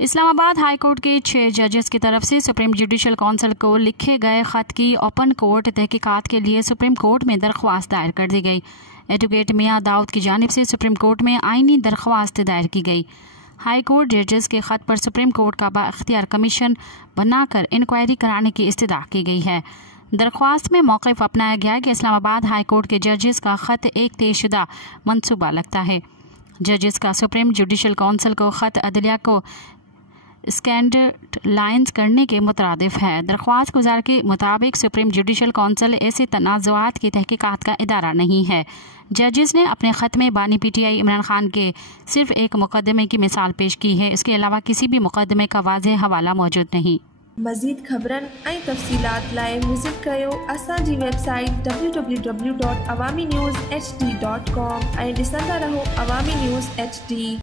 Islamabad high court के 6 जजेस की तरफ से सुप्रीम जुडिशल काउंसिल को लिखे गए खत की ओपन कोर्ट तहकीकात के लिए सुप्रीम कोर्ट में दरख्वास्त दायर कर दी गई। एडवोकेट मियां दाऊद की जानिब से सुप्रीम कोर्ट में आईनी दरख्वास्त दायर की गई। हाई कोर्ट जजेस के खत पर सुप्रीम कोर्ट का बाख्तियार कमीशन बनाकर इंक्वायरी कराने की इस्तदा की गई है। दरख्वास्त में मौक़िफ़ अपनाया गया कि इस्लामाबाद हाई कोर्ट के जजेस का खत एक तयशुदा मनसूबा लगता है। जजेस का सुप्रीम जुडिशल काउंसिल को खत अदलिया को स्टैंडर्ड लाइन्स करने के मुतरादिफ है। दरख्वास्त गुजार के मुताबिक सुप्रीम जुडिशल काउंसिल ऐसे तनाज़ुआत की तहकीकात का इदारा नहीं है। जजेस ने अपने ख़त में बानी PTI इमरान खान के सिर्फ एक मुकदमे की मिसाल पेश की है। इसके अलावा किसी भी मुकदमे का वाज़ेह हवाला मौजूद नहीं। मज़ीद ख़बरन ऐं तफ़सीलात लाइ विज़िट कयो असांजी वेबसाइट www.awamiNewsHD.com ऐं ॾिसंदा रहो अवामी न्यूज़ HD।